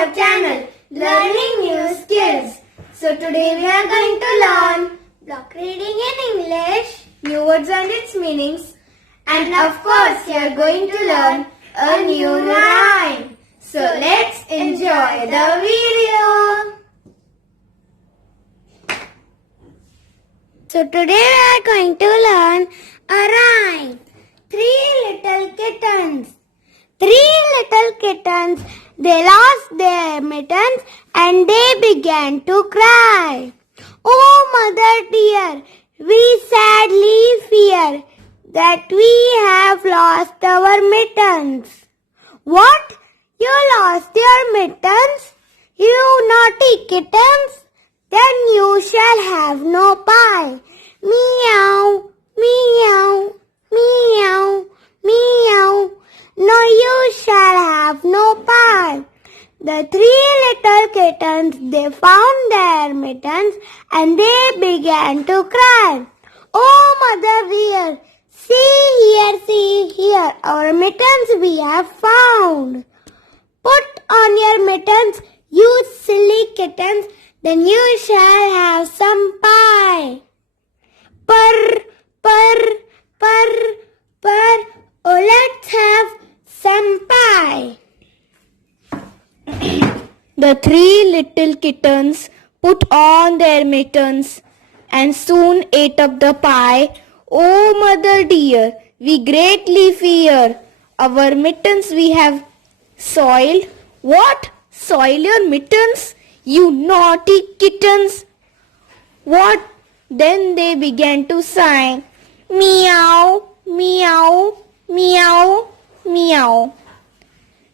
our channel, Learning New Skills. So today we are going to learn block reading in English, new words and its meanings, and of course we are going to learn a new rhyme. So let's enjoy the video. So today we are going to learn a rhyme. Three little kittens. Three little kittens, they lost their mittens and they began to cry. Oh mother dear, we sadly fear that we have lost our mittens. What? You lost your mittens? You naughty kittens? Then you shall have no pie. Meow, meow, meow, meow. No, you shall have no pie. The three little kittens, they found their mittens and they began to cry. Oh, mother dear, see here, our mittens we have found. Put on your mittens, you silly kittens, then you shall have some pie. Purr, purr, purr, purr, oh let's have some pie. The three little kittens put on their mittens and soon ate up the pie. Oh mother dear, we greatly fear our mittens we have soiled. What? Soil your mittens? You naughty kittens! What? Then they began to sigh. Meow, meow, meow, meow.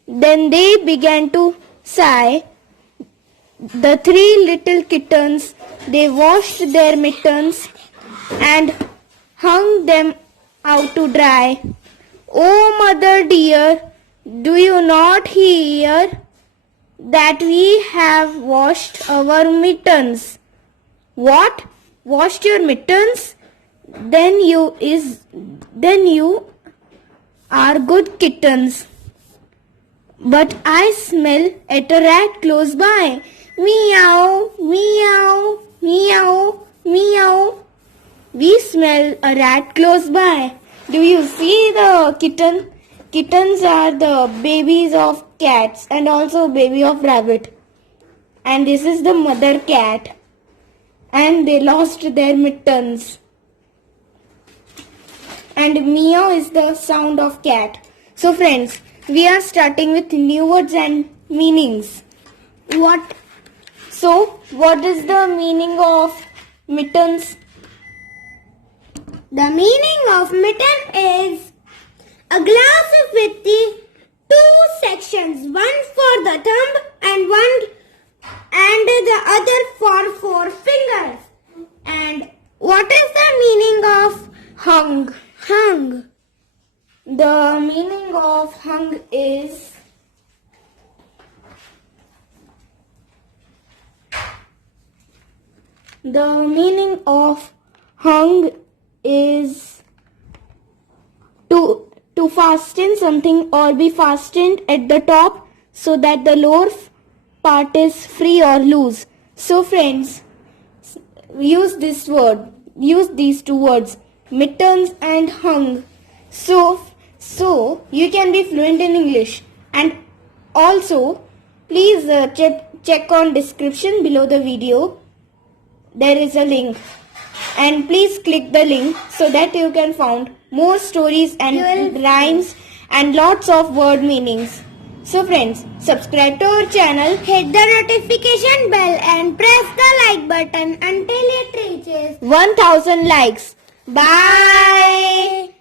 Then they began to sigh. The three little kittens, they washed their mittens and hung them out to dry. Oh mother dear, do you not hear that we have washed our mittens? What? Washed your mittens? Then you are good kittens. But I smell at a rat close by. Meow, meow, meow, meow. We smell a rat close by. Do you see the kitten? Kittens are the babies of cats and also baby of rabbit. And this is the mother cat. And they lost their mittens. And meow is the sound of cat. So friends, we are starting with new words and meanings. What is the meaning of mittens? The meaning of mitten is a glass with the two sections, one for the thumb and the other for four fingers. And what is the meaning of Hung. hung? The meaning of hung is to fasten something or be fastened at the top so that the lower part is free or loose. So friends, use these two words, mittens and hung. So you can be fluent in English. And also please check on description below the video. There is a link. And please click the link so that you can find more stories and rhymes and lots of word meanings. So friends, subscribe to our channel, Hit the notification bell and press the like button until it reaches 1000 likes. Bye.